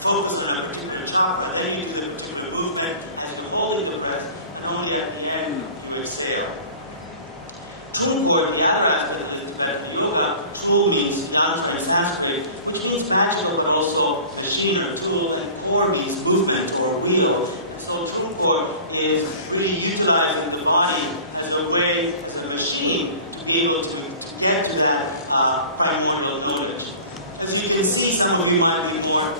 focus on a particular chakra, then you do the particular movement as you're holding the breath, and only at the end you exhale. Trungkor, the other aspect is that the yoga, trul means yantra in Sanskrit, which means magical but also machine or tool, and kor means movement or wheel. And so Trungkor is really utilizing the body as a way, as a machine, to be able to get to that primordial knowledge. As you can see, some of you might be more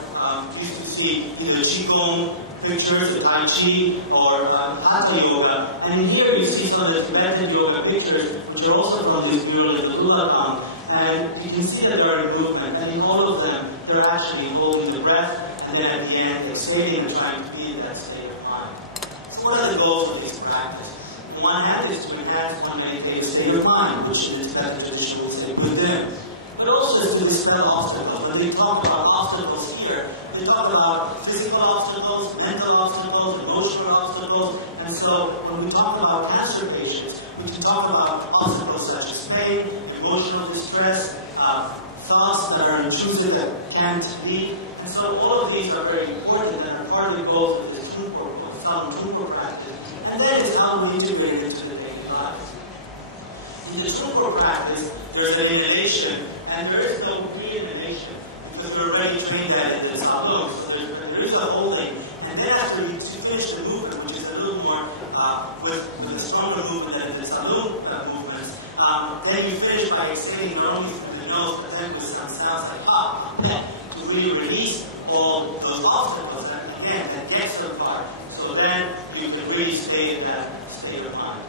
used to see either Qigong pictures, the Tai Chi, or Hatha Yoga. And in here you see some of the Tibetan yoga pictures, which are also from this mural in the Lulakang. And you can see the very movement. And in all of them, they're actually holding the breath, and then at the end, exhaling and trying to be in that state of mind. So what are the goals of this practice? On one hand is to enhance one meditative state of mind, which in the Tibetan tradition will say within. But also is to dispel obstacles. When they talk about obstacles here, they talk about physical obstacles, mental obstacles, emotional obstacles. And so when we talk about cancer patients, we can talk about obstacles such as pain, emotional distress, thoughts that are intrusive that can't be. And so all of these are very important and are part of the goals of this Trungkor practice. And then is how we integrate it into the daily lives. In the Trungkor practice, there is an inhalation, and there is no re-inhalation, because we're already trained that in the salon. So there is a holding, and then after we finish the movement, which is a little more with a stronger movement than in the salon movements, then you finish by exhaling not only through the nose, but then with some sounds like ah, to really release all those obstacles, and again, that gets them apart. So then you can really stay in that state of mind.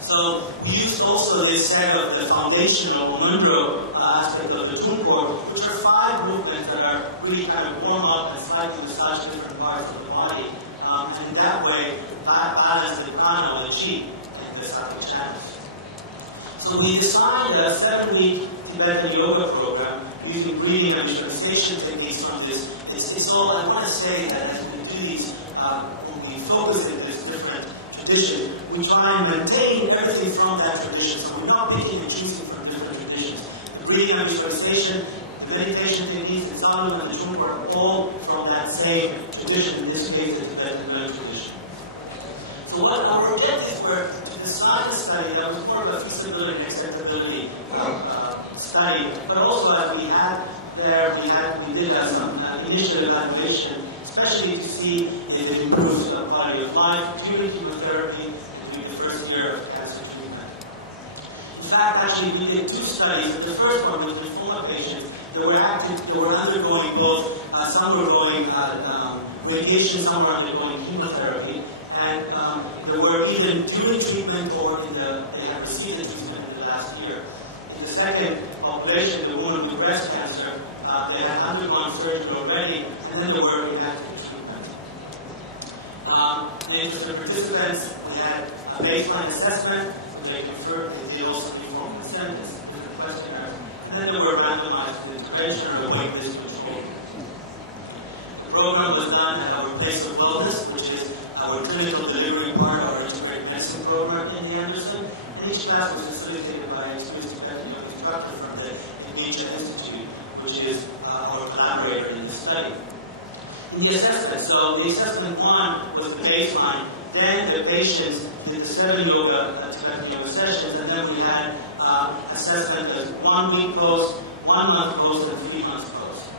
So we used also this set of the foundational Mundro aspect of the Trungkor, which are 5 movements that are really kind of warm up and slightly massage different parts of the body. And in that way, balance the prana or the chi in the sattvic channels. So we designed a 7-week Tibetan yoga program using breathing and visualization techniques from this. It's all, I want to say that as we do these, when we focus in this different tradition, we try and maintain everything from that tradition. So we're not picking and choosing from different traditions. The breathing and visualization, the meditation techniques, the sadhana and the Trungkor are all from that same tradition, in this case the Tibetan Zen tradition. So what our objectives were to design a study that was more of a feasibility and acceptability study, but also as we had there, we did some initial evaluation, especially to see if it improves quality of life during chemotherapy and during the first year of cancer treatment. In fact, actually, we did 2 studies. The first one with lymphoma patients that were undergoing both, some were going radiation, some were undergoing chemotherapy, and there were either during treatment or they had received the treatment in the last year. In the second population, the woman with breast cancer, they had undergone surgery already, and then they were in active treatment. The interested participants, we had a baseline assessment, they confirmed they did also informed consent, this different questionnaires, and then they were randomized to intervention or a wait-list control. The program was done at our place of wellness, which is our clinical delivery part of our integrated medicine program in the Anderson, and each class was facilitated by a Swiss Tibetan yoga instructor from the Indonesia Institute, which is our collaborator in the study. In the assessment, so the assessment 1 was the baseline, then the patients did the 7 Tibetan yoga sessions, and then we had assessment as 1 week post, 1 month post, and 3 months post.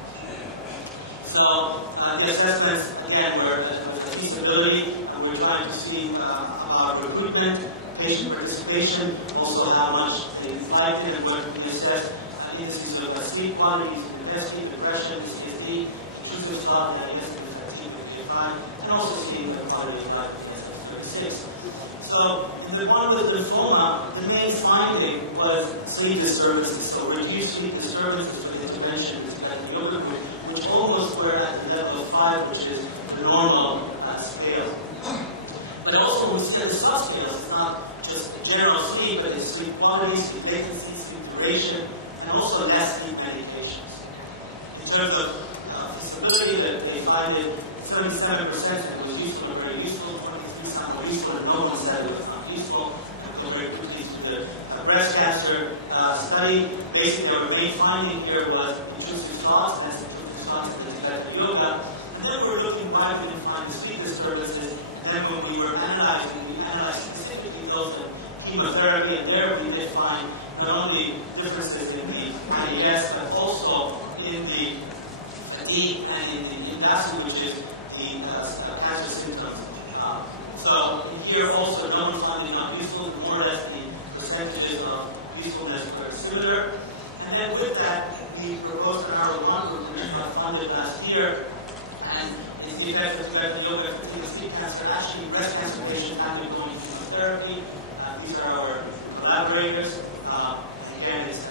So the assessments, again, were the feasibility, and we're trying to see about recruitment, patient participation, also how much they liked it, and what we assessed indices of sleep quality, intensity, depression, CSD, intrusive thought, and and also seeing the quality of life in SF-36. So, in the one with lymphoma, the main finding was sleep disturbances. So, reduced sleep disturbances with intervention, this Tibetan yoga group, which almost were at the level of 5, which is the normal scale. But also, when we see at the subscales, it's not just the general sleep, but it's sleep quality, sleep vacancy, sleep duration, and also less sleep medications. In terms of feasibility, that they find it 77% said it was useful or very useful, 23 some were useful, and no one said it was not useful. We'll go very quickly to the breast cancer study. Basically, our main finding here was intrusive thoughts, less intrusive thoughts in the Tibetan yoga. E, and in the Indasi, which is the cancer symptoms. So here also, normal finding not useful, more or less the percentages of usefulness were similar. And then with that, the proposed Arrow 1 group, which was funded last year, and is the effect of Tibetan yoga for treating sleep cancer, actually breast cancer patient undergoing chemotherapy. These are our collaborators. Again, it's